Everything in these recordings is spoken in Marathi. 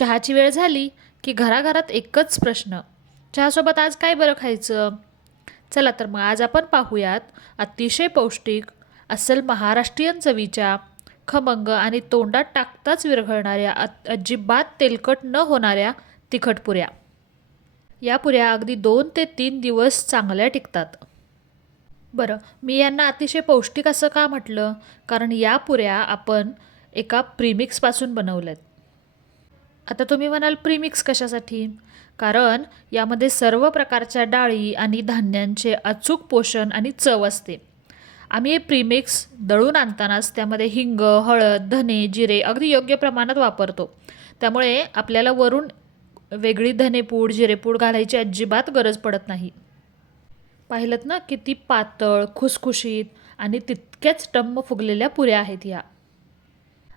चहाची वेळ झाली की घराघरात एकच प्रश्न, चहासोबत आज काय बरं खायचं? चला तर मग आज आपण पाहूयात अतिशय पौष्टिक, अस्सल महाराष्ट्रीयन चवीच्या, खमंग आणि तोंडात टाकताच विरघळणाऱ्या, अजिबात तेलकट न होणाऱ्या तिखट पुऱ्या. या पुऱ्या अगदी 2 ते 3 दिवस चांगल्या टिकतात. बरं, मी यांना अतिशय पौष्टिक असं का म्हटलं? कारण या पुऱ्या आपण एका प्रीमिक्सपासून बनवल्यात. आता तुम्ही म्हणाल प्रीमिक्स कशासाठी? कारण यामध्ये सर्व प्रकारच्या डाळी आणि धान्यांचे अचूक पोषण आणि चव असते. आम्ही हे प्रीमिक्स दळून आणतानाच त्यामध्ये हिंग, हळद, धने, जिरे अगदी योग्य प्रमाणात वापरतो. त्यामुळे आपल्याला वरून वेगळी धनेपूड, जिरेपूड घालायची अजिबात गरज पडत नाही. पाहिलंत ना किती पातळ, खुसखुशीत आणि तितक्याच टम्म फुगलेल्या पुऱ्या आहेत या.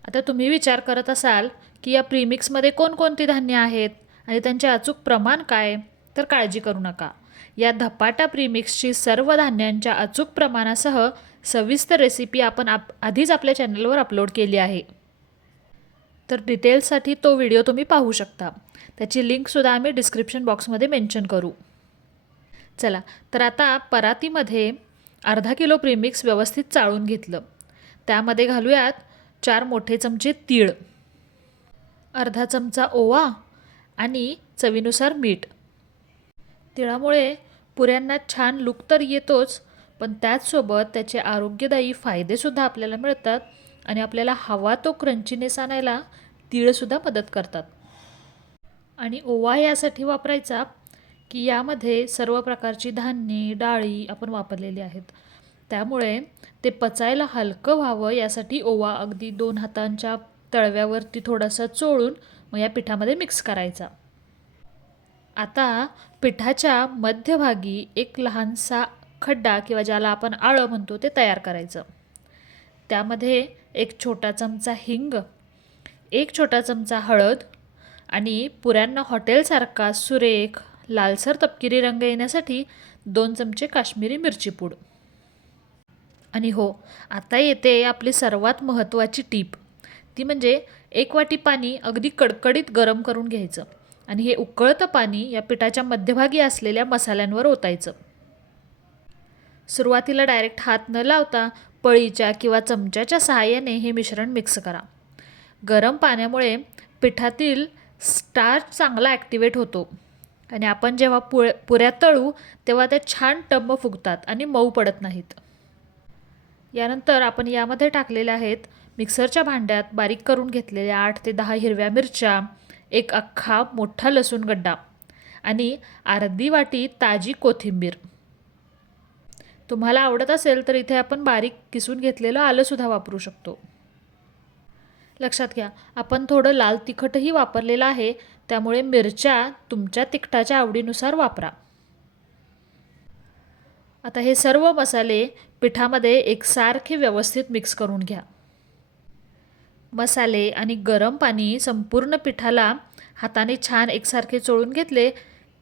आता तुम्ही विचार करत असाल की या प्रीमिक्समध्ये कोणकोणती धान्य आहेत आणि त्यांचे अचूक प्रमाण काय? तर काळजी करू नका. या धपाटा प्रीमिक्सची सर्व धान्यांच्या अचूक प्रमाणासह सविस्तर रेसिपी आपण आधीच आपल्या चॅनलवर अपलोड केली आहे. तर डिटेल्ससाठी तो व्हिडिओ तुम्ही पाहू शकता. त्याची लिंकसुद्धा आम्ही डिस्क्रिप्शन बॉक्समध्ये मेन्शन करू. चला तर आता परातीमध्ये अर्धा किलो प्रीमिक्स व्यवस्थित चाळून घेतलं. त्यामध्ये घालूयात 4 मोठे चमचे तीळ, अर्धा चमचा ओवा आणि चवीनुसार मीठ. तिळामुळे पुऱ्यांना छान लुक तर येतोच, पण त्याचसोबत त्याचे आरोग्यदायी फायदेसुद्धा आपल्याला मिळतात आणि आपल्याला हवा तो क्रंचीनेस आणायला तीळसुद्धा मदत करतात. आणि ओवा यासाठी वापरायचा की यामध्ये सर्व प्रकारची धान्ये, डाळी आपण वापरलेली आहेत. त्यामुळे ते पचायला हलकं व्हावं यासाठी ओवा अगदी 2 हातांच्या तळव्यावरती थोडासा चोळून मग या पिठामध्ये मिक्स करायचा. आता पिठाच्या मध्यभागी एक लहानसा खड्डा किंवा ज्याला आपण आळं म्हणतो ते तयार करायचं. त्यामध्ये 1 छोटा चमचा हिंग, 1 छोटा चमचा हळद आणि पुऱ्यांना हॉटेलसारखा सुरेख लालसर तपकिरी रंग येण्यासाठी 2 चमचे काश्मीरी मिरची पूड. आणि हो, आता येते आपली सर्वात महत्त्वाची टीप. ती म्हणजे 1 वाटी पाणी अगदी कडकडीत गरम करून घ्यायचं आणि हे उकळतं पाणी या पिठाच्या मध्यभागी असलेल्या मसाल्यांवर ओतायचं. सुरुवातीला डायरेक्ट हात न लावता पळीच्या किंवा चमच्याच्या सहाय्याने हे मिश्रण मिक्स करा. गरम पाण्यामुळे पिठातील स्टार्च चांगला ॲक्टिवेट होतो आणि आपण जेव्हा पुऱ्या तळू तेव्हा त्या छान टम्म फुगतात आणि मऊ पडत नाहीत. यानंतर आपण यामध्ये टाकलेल्या आहेत मिक्सरच्या भांड्यात बारीक करून घेतलेल्या 8 ते 10 हिरव्या मिरच्या, 1 अख्खा मोठा लसूण गड्डा आणि अर्धी वाटी ताजी कोथिंबीर. तुम्हाला आवडत असेल तर इथे आपण बारीक किसून घेतलेलं आलंसुद्धा वापरू शकतो. लक्षात घ्या, आपण थोडं लाल तिखटही वापरलेलं आहे, त्यामुळे मिरच्या तुमच्या तिखटाच्या आवडीनुसार वापरा. आता हे सर्व मसाले पिठामध्ये एकसारखे व्यवस्थित मिक्स करून घ्या. मसाले आणि गरम पाणी संपूर्ण पिठाला हाताने छान एकसारखे चोळून घेतले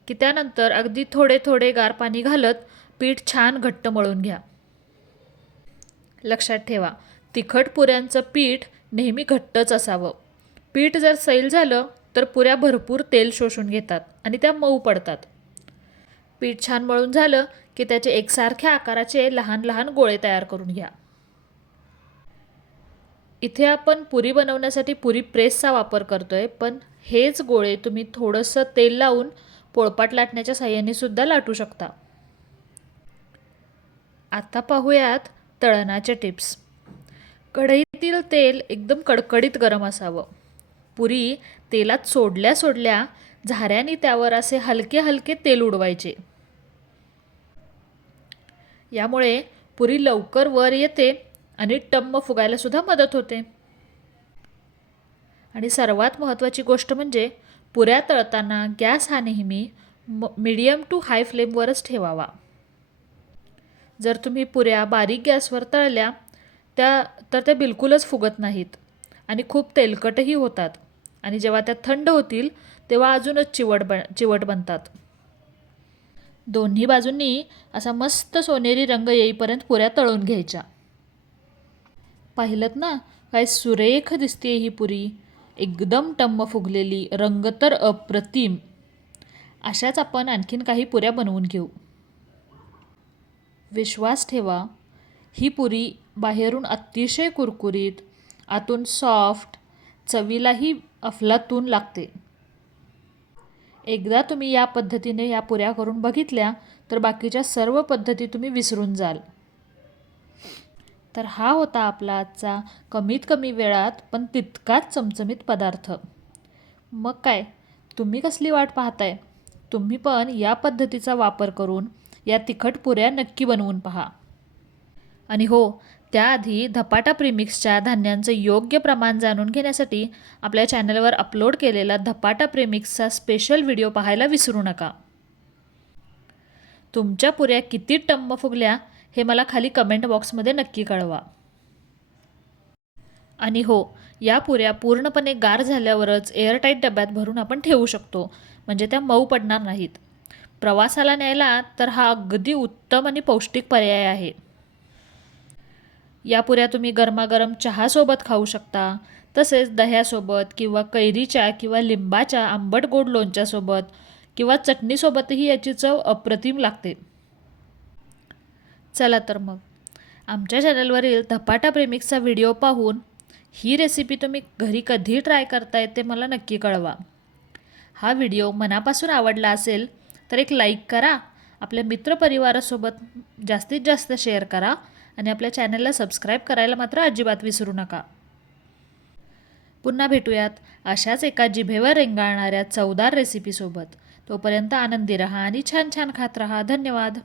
की त्यानंतर अगदी थोडे थोडे गार पाणी घालत पीठ छान घट्ट मळून घ्या. लक्षात ठेवा, तिखट पुऱ्यांचं पीठ नेहमी घट्टच असावं. पीठ जर सैल झालं तर पुऱ्या भरपूर तेल शोषून घेतात आणि त्या मऊ पडतात. पीठ छान मळून झालं की त्याचे एकसारख्या आकाराचे लहान लहान गोळे तयार करून घ्या. इथे आपण पुरी बनवण्यासाठी पुरी प्रेसचा वापर करतोय, पण हेच गोळे तुम्ही थोडंसं तेल लावून पोळपाट लाटण्याच्या साहाय्याने सुद्धा लाटू शकता. आता पाहूयात तळणाचे टिप्स. कढईतील तेल एकदम कडकडीत गरम असावं. पुरी तेलात सोडल्या सोडल्या झाऱ्याने त्यावर असे हलके हलके तेल उडवायचे. यामुळे पुरी लवकर वर येते आणि टम्म फुगायला सुद्धा मदत होते. आणि सर्वात महत्त्वाची गोष्ट म्हणजे पुऱ्या तळताना गॅस हा नेहमी मीडियम टू हाय फ्लेमवरच ठेवावा. जर तुम्ही पुऱ्या बारीक गॅसवर तळल्या तर त्या बिलकुलच फुगत नाहीत आणि खूप तेलकटही होतात आणि जेव्हा त्या थंड होतील तेव्हा अजूनच चिवट बनतात. दोन्ही बाजूंनी असा मस्त सोनेरी रंग येईपर्यंत पुऱ्या तळून घ्यायच्या. पाहिलंत ना, काय सुरेख दिसते ही पुरी. एकदम टम्म फुगलेली, रंग तर अप्रतिम. अशाच आपण आणखीन काही पुऱ्या बनवून घेऊ. विश्वास ठेवा, ही पुरी बाहेरून अतिशय कुरकुरीत, आतून सॉफ्ट, चवीलाही अफलातून लागते. एकदा तुम्ही या पद्धतीने या पुऱ्या करून बघितल्या तर बाकीच्या सर्व पद्धती तुम्ही विसरून जाल. तर हा होता आपला आजचा कमीत कमी वेळात पण तितकाच चमचमीत पदार्थ. मग काय, तुम्ही कसली वाट पाहताय? तुम्ही पण या पद्धतीचा वापर करून या तिखट पुऱ्या नक्की बनवून पहा. आणि हो, त्याआधी धपाटा प्रेमिक्सच्या धान्यांचं योग्य प्रमाण जाणून घेण्यासाठी आपल्या चॅनलवर अपलोड केलेला धपाटा प्रेमिक्सचा स्पेशल व्हिडिओ पाहायला विसरू नका. तुमच्या पुऱ्या किती टम्म फुगल्या हे मला खाली कमेंट बॉक्समध्ये नक्की कळवा. आणि हो, या पुऱ्या पूर्णपणे गार झाल्यावरच एअरटाईट डब्यात भरून आपण ठेवू शकतो, म्हणजे त्या मऊ पडणार नाहीत. प्रवासाला न्यायला तर हा अगदी उत्तम आणि पौष्टिक पर्याय आहे. या पुऱ्या तुम्ही गरमागरम चहासोबत खाऊ शकता, तसेच दह्यासोबत किंवा कैरीच्या किंवा लिंबाच्या आंबट गोड लोणच्यासोबत किंवा चटणीसोबतही याची चव अप्रतिम लागते. चला तर मग, आमच्या चॅनलवरील धपाटा प्रेमिक्सचा व्हिडिओ पाहून ही रेसिपी तुम्ही घरी कधी ट्राय करताय ते मला नक्की कळवा. हा व्हिडिओ मनापासून आवडला असेल तर एक लाईक करा, आपल्या मित्रपरिवारासोबत जास्तीत जास्त शेअर करा आणि आपल्या चॅनलला सबस्क्राईब करायला मात्र अजिबात विसरू नका. पुन्हा भेटूयात अशाच एका जिभेवर रेंगाळणाऱ्या चवदार रेसिपीसोबत. तोपर्यंत आनंदी रहा आणि छान छान खात रहा. धन्यवाद.